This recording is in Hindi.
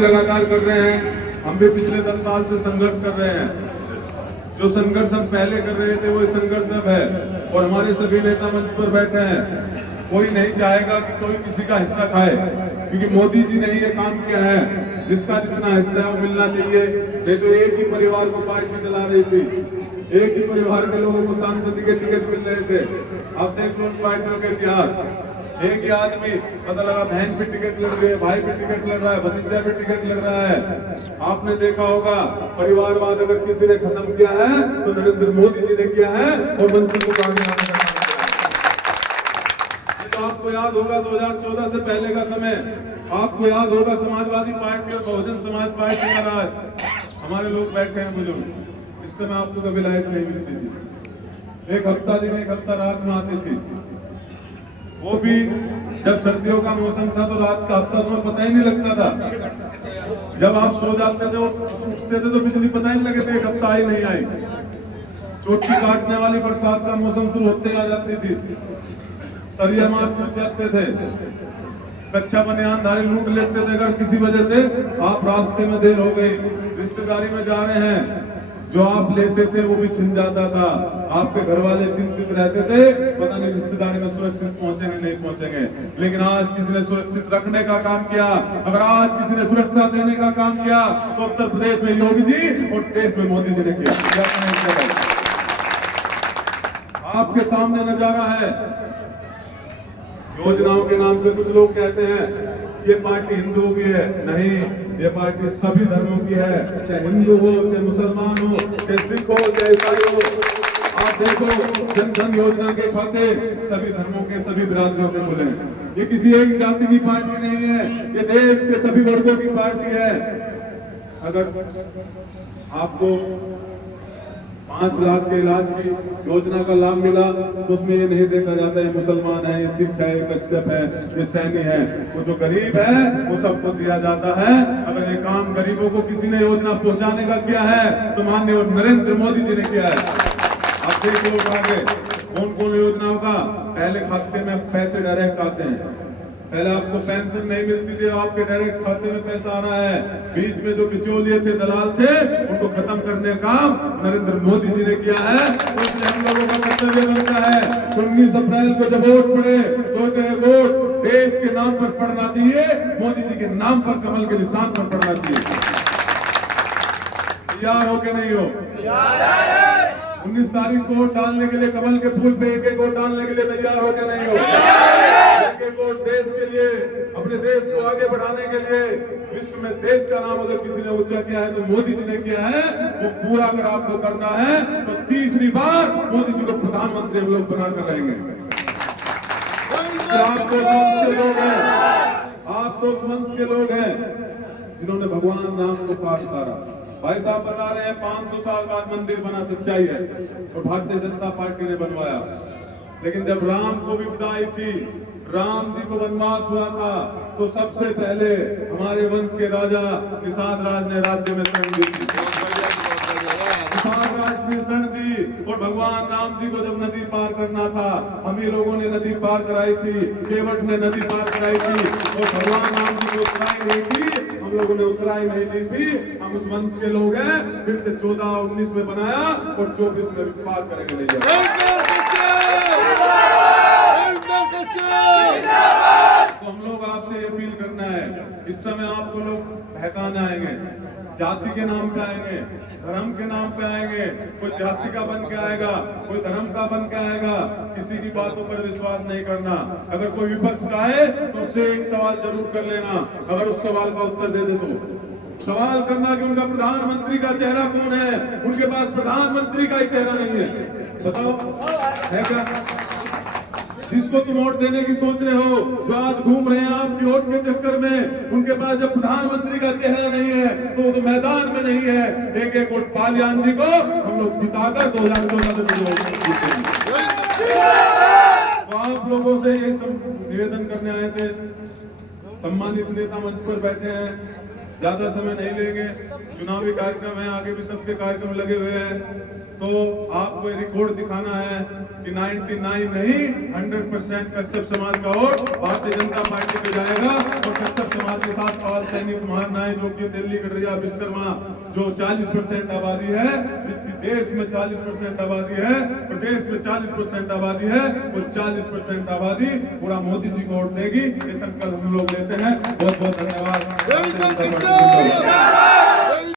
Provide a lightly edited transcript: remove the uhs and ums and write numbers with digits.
लगातार कर रहे हैं, हम भी पिछले 10 साल से संघर्ष कर रहे हैं। जो संघर्ष हम पहले कर रहे थे वही संघर्ष अब है, और हमारे सभी नेता मंच पर बैठे हैं। कोई नहीं चाहेगा कि कोई किसी का हिस्सा खाए, क्योंकि मोदी जी ने ये काम किया है, जिसका जितना हिस्सा है वो मिलना चाहिए। नहीं तो एक ही परिवार को पार्टी चला रही थी, एक ही परिवार के लोगों को सांसद के टिकट मिल रहे थे। अब देख लो उन पार्टियों के इतिहास, एक ही आदमी पता लगा बहन पे टिकट लड़ रही है, भाई पे टिकट लड़ रहा है, भतीजा पे टिकट लड़ रहा है। आपने देखा होगा परिवारवाद अगर किसी ने खत्म किया है तो नरेंद्र मोदी जी ने किया है, और मंत्री को कामयाब किया। तो आपको याद होगा 2014 से पहले का समय, आपको याद होगा समाजवादी पार्टी और बहुजन समाज पार्टी का राज। हमारे लोग बैठे हैं बुजुर्ग, इस समय आपको कभी लाइट नहीं मिलती थी, एक हफ्ता दिन एक हफ्ता रात में आती थी, वो भी जब सर्दियों का मौसम था तो रात का हफ्ता तुम्हें पता ही नहीं लगता था। जब आप सो जाते थे उठते थे तो बिजली पता ही नहीं लगे थे, एक हफ्ता आई नहीं आई। चोटी काटने वाली बरसात का मौसम शुरू होते आ जाती थी, सरिया मार टूट जाते थे, कच्चा बनियानधारी लूट लेते थे अगर किसी वजह से आप रास्ते में देर हो गई, रिश्तेदारी में जा रहे हैं, जो आप लेते थे वो भी छिन जाता था। आपके घर वाले चिंतित रहते थे, पता नहीं रिश्तेदारी में सुरक्षित पहुंचेंगे नहीं पहुंचेंगे। लेकिन आज किसी ने सुरक्षित रखने का काम किया, अगर आज किसी ने सुरक्षा देने का काम किया तो उत्तर प्रदेश में योगी जी और देश में मोदी जी ने किया। आपके सामने नजारा है, योजनाओं के नाम पे कुछ लोग कहते हैं ये पार्टी हिंदुओं की है। नहीं, ये पार्टी सभी धर्मों की है, चाहे हिंदू हो, चाहे मुसलमान हो, चाहे सिख हो, चाहे ईसाई हो। आप देखो जन धन योजना के खाते सभी धर्मों के, सभी बिरादरियों के खुले हैं। ये किसी एक जाति की पार्टी नहीं है, ये देश के सभी वर्गों की पार्टी है। अगर आपको 5 लाख के इलाज की योजना का लाभ मिला तो उसमें ये नहीं देखा जाता है मुसलमान है, ये सिख है, ये कश्यप है, ये सैनी है। वो जो गरीब है वो सबको दिया जाता है। अगर ये काम गरीबों को किसी ने योजना पहुंचाने का किया है तो माननीय नरेंद्र मोदी जी ने किया है। आप देख लो आगे कौन कौन योजनाओं का पहले खाते में पैसे डायरेक्ट आते हैं। पहले आपको पेंशन नहीं मिलती थी, आपके डायरेक्ट खाते में पैसा आ रहा है। बीच में जो बिचौलिए थे, दलाल थे, उनको खत्म करने का काम नरेंद्र मोदी जी ने किया है। उससे हम लोगों का कर्तव्य बनता है 19 अप्रैल को जब वोट पड़े तो वोट देश के नाम पर पड़ना चाहिए, मोदी जी के नाम पर, कमल के निशान पर पड़ना चाहिए। तैयार हो के नहीं हो? 19 तारीख को वोट डालने के लिए कमल के फूल पे एक वोट डालने के लिए तैयार हो के नहीं हो? एक वोट देश के लिए, अपने देश को आगे बढ़ाने के लिए, विश्व में देश का नाम अगर किसी ने ऊंचा किया है तो मोदी जी ने किया है। वो पूरा अगर आपको करना है तो तीसरी बार मोदी जी को प्रधानमंत्री हम लोग बनाकर रहेंगे। आप तो वंश के लोग हैं, आप तो वंश के लोग हैं जिन्होंने भगवान राम को पार उतारा। भाई साहब बता रहे हैं 500 साल बाद मंदिर बना, सच्चाई है, और भारतीय जनता पार्टी ने बनवाया। लेकिन जब राम को विपदा आई थी, राम जी को वनवास हुआ था, तो सबसे पहले हमारे वंश के राजा निषाद राज ने राज्य में शरण दी थी। निषाद राज ने शरण दी, और भगवान राम जी को जब नदी पार करना था, हम ही लोगों ने नदी पार कराई थी, केवट ने नदी पार कराई थी, और भगवान राम जी को उतराई नहीं थी, हम लोगों ने उतराई नहीं दी थी। हम उस वंश के लोग हैं, फिर से 14 और 19 में बनाया और 24 में पार करेंगे नहीं जाए। तो हम लोग आपसे अपील करना है, इस समय आपको लोग बहकाने आएंगे, जाति के नाम पे आएंगे, धर्म के नाम पे आएंगे। कोई जाति का बन के आएगा, कोई धर्म का बन के आएगा। किसी की बातों पर विश्वास नहीं करना। अगर कोई विपक्ष का है तो उससे एक सवाल जरूर कर लेना, अगर उस सवाल का उत्तर दे दे तो सवाल करना कि उनका प्रधानमंत्री का चेहरा कौन है। उनके पास प्रधानमंत्री का ही चेहरा नहीं है, बताओ है क्या? जिसको तुम वोट देने की सोच रहे हो, जो आज घूम रहे हैं आपकी वोट के चक्कर में, उनके पास जब प्रधानमंत्री का चेहरा नहीं है तो वो तो मैदान में नहीं है। एक एक वोट बालियान जी को हम लोग जिताकर 2014 में तो आप लोगों से ये निवेदन करने आए थे। सम्मानित नेता मंच पर बैठे हैं, ज्यादा समय नहीं लेंगे, चुनावी कार्यक्रम है, आगे भी सबके कार्यक्रम लगे हुए हैं। तो आपको रिकॉर्ड दिखाना है कि 99 नहीं 100% कश्यप समाज का वोट भारतीय जनता पार्टी पे जाएगा। और कश्यप समाज के साथ पाल सैनिक महानायक जो कि दिल्ली कटरिया विश्वकर्मा जो 40% आबादी है, जिसकी देश में 40% आबादी है, प्रदेश में 40% आबादी है, वो 40% आबादी पूरा मोदी जी को वोट देगी। ये संकल्प हम लोग लेते हैं।